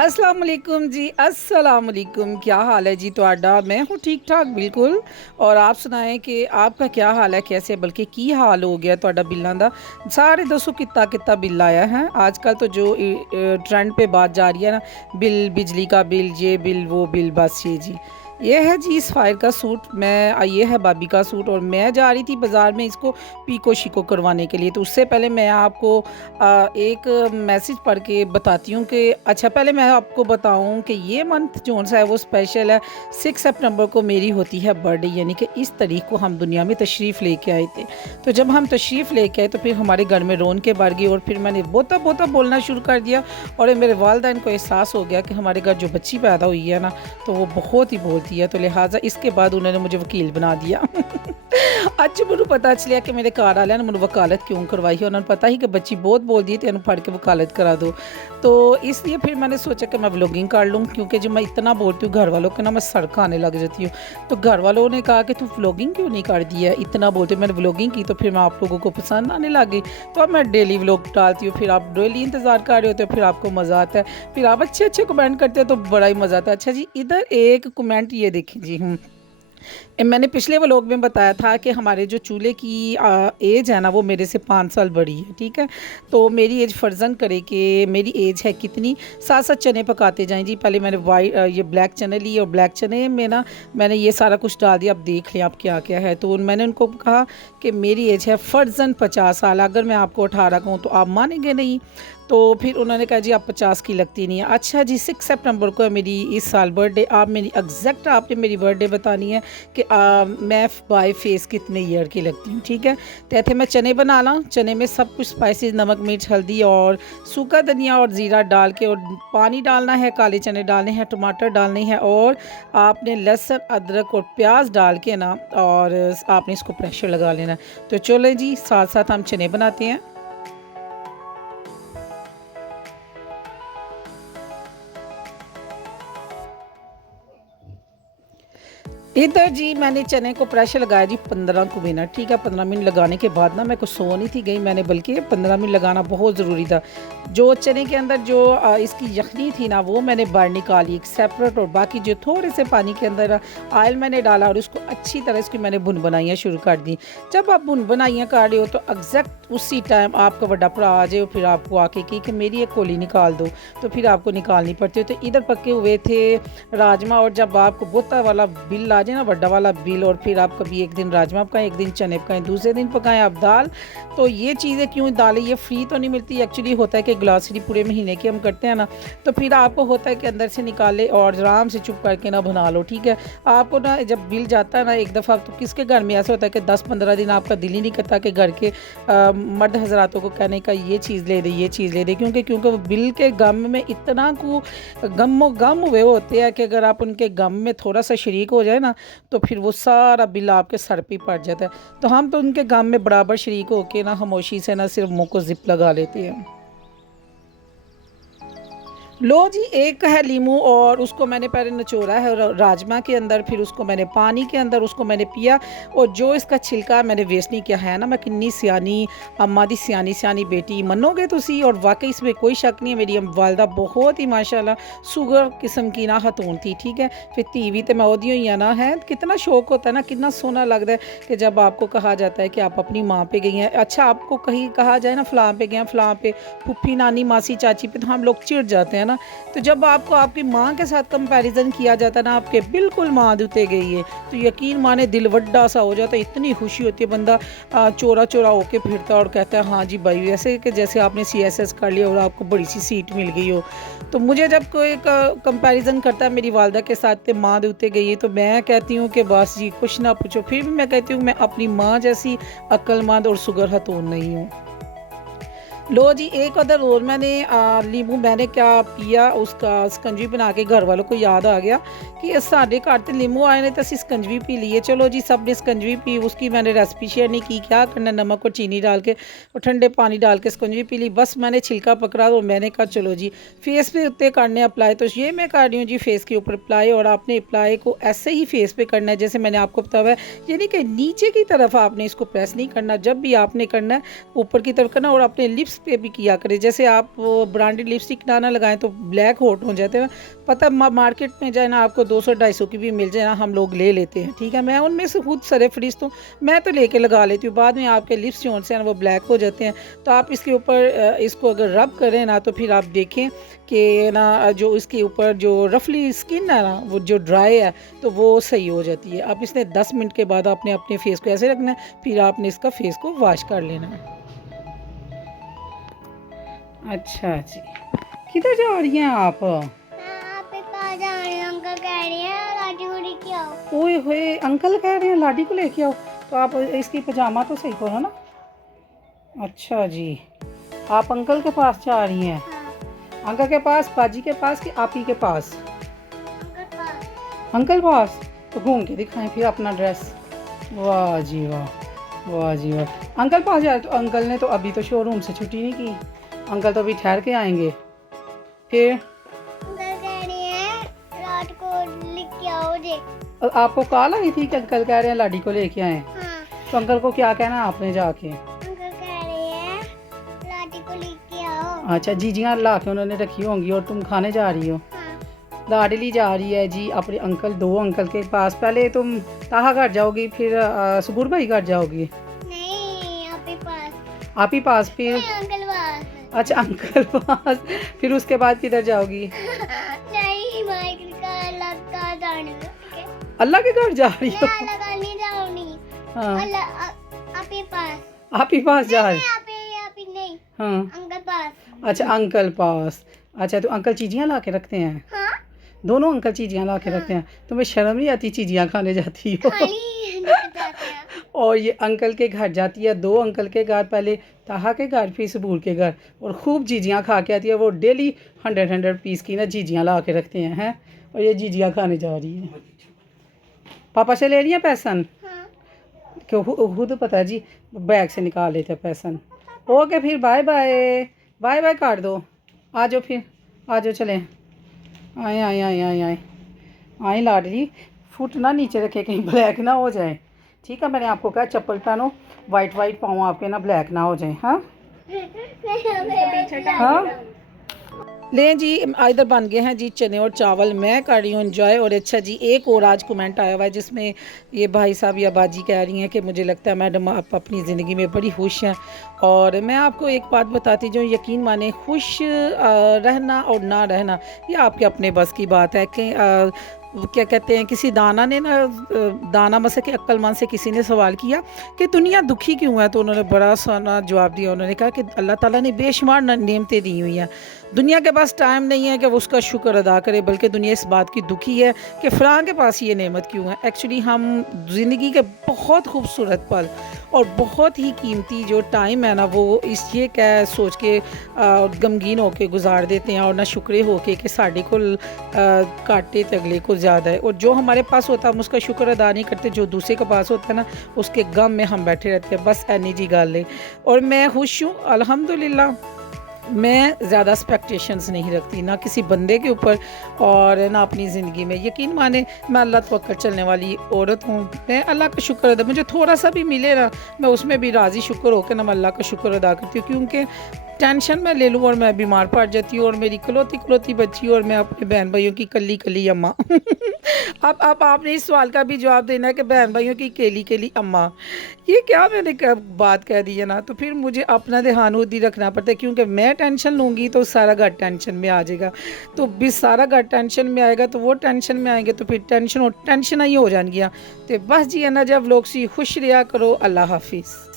अस्सलाम वालेकुम जी, अस्सलाम वालेकुम। क्या हाल है जी ਤੁਹਾਡਾ? मैं हूँ ठीक ठाक बिल्कुल। और आप सुनाएं कि आपका क्या हाल है, कैसे, बल्कि की हाल हो गया ਤੁਹਾਡਾ बिल्लां दा? सारे दसो कितना कितना बिल आया है आजकल? तो जो ट्रेंड पे बात जा रही है ना, बिल, बिजली का बिल, ये बिल वो बिल, बस ये है जी इस फायर का सूट। ये है भाभी का सूट और मैं जा रही थी बाज़ार में इसको पीको शीको करवाने के लिए। तो उससे पहले मैं आपको एक मैसेज पढ़ के बताती हूँ कि अच्छा, पहले मैं आपको बताऊँ कि ये मंथ जो सा है वो स्पेशल है। 6 सितंबर को मेरी होती है बर्थडे, यानी कि इस तारीख को हम दुनिया में तशरीफ़ लेके आए थे। तो जब हम तशरीफ़ लेके आए तो फिर हमारे घर में रौनकें बढ़ गई और फिर मैंने बोता बोता बोलना शुरू कर दिया। और मेरे वालिदैन को एहसास हो गया कि हमारे घर जो बच्ची पैदा हुई है ना, तो वो बहुत ही बोलती है। तो लिहाजा इसके बाद उन्होंने मुझे वकील बना दिया। ਅੱਜ ਮੈਨੂੰ पता चलिया कि मेरे घर वाले ने ਮੈਨੂੰ वकालत क्यों करवाई है। उन्होंने पता ही कि बच्ची बहुत बोलती है तो इन्होंने पढ़ के वकालत करा दो। तो इसलिए फिर मैंने सोचा कि मैं व्लॉगिंग कर लूँ, क्योंकि जब मैं इतना बोलती हूँ घर वालों के ना, मैं सड़क आने लग जाती हूँ। तो घर वालों ने कहा कि तू व्लॉगिंग क्यों नहीं कर दी है, इतना बोलते। मैंने व्लॉगिंग की तो फिर मैं आप लोगों को पसंद आने लग गई। तो अब मैं डेली व्लॉग डालती हूँ, फिर आप डेली इंतज़ार कर रहे होते हो, फिर आपको मज़ा आता है, फिर आप अच्छे अच्छे कमेंट करते हो तो बड़ा ही मज़ा आता है। अच्छा जी, इधर एक कमेंट ये देखें जी। मैंने पिछले व्लॉग में बताया था कि हमारे जो चूल्हे की एज है ना, वो मेरे से 5 साल बड़ी है, ठीक है। तो मेरी एज फ़र्ज़न करे कि मेरी एज है कितनी। साथ साथ चने पकाते जाएं जी। पहले मैंने ये ब्लैक चने लिए और ब्लैक चने में ना मैंने ये सारा कुछ डाल दिया। अब देख लें आप क्या क्या है। तो मैंने उनको कहा कि मेरी एज है फ़र्ज़न 50 साल। अगर मैं आपको 18 कहूँ तो आप मानेंगे नहीं। तो फिर उन्होंने कहा जी आप 50 की लगती नहीं है। अच्छा जी, 6 सितंबर को है मेरी इस साल बर्थडे। आप मेरी एग्जैक्ट आपने मेरी बर्थडे बतानी है कि मैं बाय फेस कितने ईयर की लगती हूँ, ठीक है। तो ऐसे मैं चने बना ला। चने में सब कुछ स्पाइसेस, नमक, मिर्च, हल्दी और सूखा धनिया और ज़ीरा डाल के, और पानी डालना है, काले चने डालने हैं, टमाटर डालने हैं, और आपने लहसुन, अदरक और प्याज डाल के ना, और आपने इसको प्रेशर लगा लेना। तो चलें जी, साथ साथ हम चने बनाते हैं। इधर जी मैंने चने को प्रेशर लगाया जी 15 मिनट, ठीक है। 15 मिनट लगाने के बाद ना मैं कुछ सो नहीं थी गई मैंने, बल्कि 15 मिनट लगाना बहुत ज़रूरी था। जो चने के अंदर जो इसकी यखनी थी ना, वो मैंने बाहर निकाली एक सेपरेट, और बाकी जो थोड़े से पानी के अंदर ऑयल मैंने डाला और उसको अच्छी तरह इसकी मैंने भुन बनाइयाँ शुरू कर दी। जब आप भुन बनाइयाँ कर रहे हो तो एग्जैक्ट उसी टाइम आपका बड़ा भरा आ जाए, फिर आपको आके कि मेरी एक कोली निकाल दो, तो फिर आपको निकालनी पड़ती है। तो इधर पके हुए थे राजमा, और जब आपको बोता वाला बिल आ जाए ना, बड़ा वाला बिल, और फिर आप कभी एक दिन राजमा पकाएं, एक दिन चने पकाएं, दूसरे दिन पकाएं आप दाल। तो ये चीज़ें क्यों, दालें ये फ्री तो नहीं मिलती। एक्चुअली होता है कि ग्लासरी पूरे महीने की हम करते हैं ना, तो फिर आपको होता है कि अंदर से निकाले और आराम से चुप करके ना बना लो, ठीक है। आपको ना जब बिल जाता है ना एक दफ़ा, तो किसके घर में ऐसा होता है कि 10-15 दिन आपका दिल ही नहीं करता कि घर के मर्द हजरातों को कहने का ये चीज़ ले दे, ये चीज़ ले दे, क्योंकि वो बिल के गम में इतना को गम हुए होते हैं कि अगर आप उनके गम में थोड़ा सा शरीक हो जाए ना, तो फिर वो सारा बिल आपके सर पे पड़ जाता है। तो हम तो उनके गम में बराबर शरीक होके ना खामोशी से ना सिर्फ मुंह को जिप लगा लेते हैं। लो जी, एक है लीमू, और उसको मैंने पहले निचोड़ा है राजमा के अंदर, फिर उसको मैंने पानी के अंदर उसको मैंने पिया। और जो इसका छिलका मैंने वेस्ट नहीं किया है ना। मैं किन्नी सियानी अम्मा दी सियानी सियानी बेटी मनोगे तुसी। और वाकई इसमें कोई शक नहीं है, मेरी वालदा बहुत ही माशाल्लाह शुगर किस्म की ना हथून थी, ठीक है। फिर टीवी तो मैं ओदी हुई ना है। कितना शौक होता है ना, कितना सोना लगता है कि जब आपको कहा जाता है कि आप अपनी माँ पे गई हैं। अच्छा, आपको कहीं कहा जाए ना फलां पे गए, फलां पे, फुफ्फी, नानी, मासी, चाची पे, तो हम लोग चिढ़ जाते हैं ना। तो जब आपको आपकी माँ के साथ कंपैरिजन किया जाता है ना, आपके बिल्कुल माँ दुते गई है, तो यकीन माने दिल वड्डा सा हो जाता है। इतनी खुशी होती है, बंदा चोरा चोरा होके फिरता और कहता है हाँ जी भाई, वैसे कि जैसे आपने CSS कर लिया और आपको बड़ी सी सीट मिल गई हो। तो मुझे जब कोई कंपैरिजन करता है मेरी वालदा के साथ तो माँ दुते गई है, तो मैं कहती हूँ कि बस जी कुछ ना पूछो। फिर भी मैं कहती हूँ मैं अपनी माँ जैसी अक्लमंद और सुगर हतून नहीं हूँ। लो जी, एक अदर और मैंने लीमू मैंने क्या पिया, उसका शिकंजी बना के घर वालों को याद आ गया कि साढ़े घर तो लीमू आए ने, तो असी शिकंजवी पी लिए। चलो जी, सब ने शिकंजवी पी, उसकी मैंने रेसिपी शेयर नहीं की। क्या करना, नमक और चीनी डाल के और ठंडे पानी डाल के शिकंजवी पी ली। बस मैंने छिलका पकड़ा तो मैंने कहा चलो जी फेस पे उत्ते करने अप्लाई। तो ये मैं कर रही हूँ जी फेस के ऊपर अप्लाई, और आपने अप्लाई को ऐसे ही फेस पे करना है जैसे मैंने आपको बताया है। यानी कि नीचे की तरफ आपने इसको प्रेस नहीं करना, जब भी आपने करना है ऊपर की तरफ करना, और अपने लिप्स पे भी किया करें। जैसे आप ब्रांडेड लिपस्टिक ना लगाएं तो ब्लैक होट हो जाते हैं। पता मार्केट में जाए ना आपको 200-250 की भी मिल जाए ना, हम लोग ले लेते हैं, ठीक है। मैं उनमें से खुद सरफरीस्त हूँ, मैं तो लेके लगा लेती हूँ। बाद में आपके लिप्स जो हैं ना वो ब्लैक हो जाते हैं। तो आप इसके ऊपर इसको अगर रब करें ना तो फिर आप देखें कि ना जो इसके ऊपर जो रफली स्किन है ना वो जो ड्राई है तो वो सही हो जाती है। अब इसने 10 मिनट के बाद आपने अपने फेस को ऐसे रखना है, फिर आपने इसका फेस को वॉश कर लेना है। अच्छा जी, किधर जा रही हैं आप? आपके पास जा रहे हैं, अंकल कह रहे हैं लाडी को लेके आओ। ओए होए, अंकल कह रहे हैं लाडी को लेके आओ, तो आप इसकी पजामा तो सही करो ना। अच्छा जी, आप अंकल के पास जा रही हैं? हाँ, अंकल के पास, बाजी के पास कि आप ही के पास? अंकल पास। अंकल पास। तो घूम के दिखाएं फिर अपना ड्रेस। वाह जी वाह, वाह जी वाह। अंकल पास जा, तो अंकल ने तो अभी तो शोरूम से छुट्टी नहीं की, अंकल तो अभी ठहर के आएंगे। फिर अंकल कह रहे हैं रात को लेके आओ जे। आपको कॉल आई थी कि अंकल कह रहे हैं लाडी को लेके आए, हाँ, तो अंकल को क्या कहना है आपने जाके? अंकल कह रहे हैं लाडी को लेके आओ। अच्छा, जीजियाँ ला के उन्होंने रखी होंगी और तुम खाने जा रही हो। हाँ, लाडली जा रही है जी अपने अंकल, दो अंकल के पास। पहले तुम ताहा घर जाओगी, फिर सबूर भाई घर जाओगी। नहीं आपके पास। आप ही पास, फिर नहीं अंकल पास। अच्छा अंकल पास, फिर उसके बाद किधर जाओगी? नहीं माइकल का अलग का जाने दो, ठीक है? अल्लाह के घर जा रही हो? मैं अलग नहीं जाऊंगी। हाँ, अल्लाह आपके पास। आप ही पास जा रही? आप ही नहीं, हाँ, अंकल पास। अच्छा अंकल पास। अच्छा, तो अंकल चीजियाँ ला के रखते हैं? हाँ, दोनों अंकल चीजियाँ ला के रखते हैं? तुम्हें शर्म नहीं आती चीजियाँ खाने जाती हो? खाली जाते हैं। और ये अंकल के घर जाती है, दो अंकल के घर, पहले ताहा के घर फिर सबूर के घर, और खूब जीजियाँ खा के आती है। वो डेली 100 पीस की ना जीजियाँ ला के रखते हैं। और ये जीजियाँ खाने जा रही है। पापा से ले रही है पैसन? हाँ, क्यों, खुद पता है जी, बैग से निकाल लेते हैं पैसन। ओके फिर बाय बाय, बाय बाय काट दो। आ जाओ फिर, आ जाओ, चलें। आए आए आए आए आए आए लाडली, फुट ना नीचे रखे कहीं ब्लैक ना हो जाए, ठीक है। मैंने आपको कहा चप्पल पहनो, वाइट वाइट पाँव आपके ना ब्लैक ना हो जाए। हाँ हाँ, लें जी, इधर बन गए हैं जी चने और चावल, मैं कर रही हूँ एंजॉय। और अच्छा जी, एक और आज कमेंट आया हुआ है जिसमें ये भाई साहब या बाजी कह रही हैं कि मुझे लगता है मैडम आप अपनी ज़िंदगी में बड़ी खुश हैं। और मैं आपको एक बात बताती, जो यकीन माने, खुश रहना और ना रहना ये आपके अपने बस की बात है। कि क्या कहते हैं, किसी दाना ने ना, दाना मसे के अक्लमंद से किसी ने सवाल किया कि दुनिया दुखी क्यों है, तो उन्होंने बड़ा सारा जवाब दिया। उन्होंने कहा कि अल्लाह ताला ने बेशुमार नेमतें दी हुई हैं, दुनिया के पास टाइम नहीं है कि वो उसका शुक्र अदा करे, बल्कि दुनिया इस बात की दुखी है कि फ़लाँ के पास ये नेमत क्यों है। एक्चुअली हम ज़िंदगी के बहुत खूबसूरत पल और बहुत ही कीमती जो टाइम है ना, वो इस ये कह सोच के गमगीन होके गुजार देते हैं और ना शुक्र होके कि साढ़े को काटे तो अगले को ज़्यादा है। और जो हमारे पास होता है हम उसका शुक्र अदा नहीं करते, जो दूसरे के पास होता है ना उसके गम में हम बैठे रहते हैं। बस ऐनी जी गल है। और मैं खुश हूँ अल्हम्दुलिल्लाह। मैं ज़्यादा एक्सपेक्टेशंस नहीं रखती ना किसी बंदे के ऊपर और ना अपनी ज़िंदगी में। यकीन माने मैं अल्लाह तवक्कल चलने वाली औरत हूँ। मैं अल्लाह का शुक्र अदा, मुझे थोड़ा सा भी मिले ना मैं उसमें भी राज़ी शुक्र होकर ना मैं अल्लाह का शुक्र अदा करती हूँ। क्योंकि टेंशन मैं ले लूँ और मैं बीमार पड़ जाती हूँ और मेरी कलौती बच्ची और मैं अपने बहन भाइयों की कली अम्मा। अब आपने इस सवाल का भी जवाब देना है कि बहन भाइयों की केली अम्मा, ये क्या मैंने बात कह दी है ना। तो फिर मुझे अपना ध्यान खुद ही रखना पड़ता है, क्योंकि मैं टेंशन लूँगी तो सारा घर टेंशन में आ जाएगा। तो भी सारा घर टेंशन में आएगा तो वो टेंशन में आएंगे तो फिर टेंशन ही हो जाएगी। तो बस जी है ना, जब लोग सी खुश रहा करो। अल्लाह हाफिज़।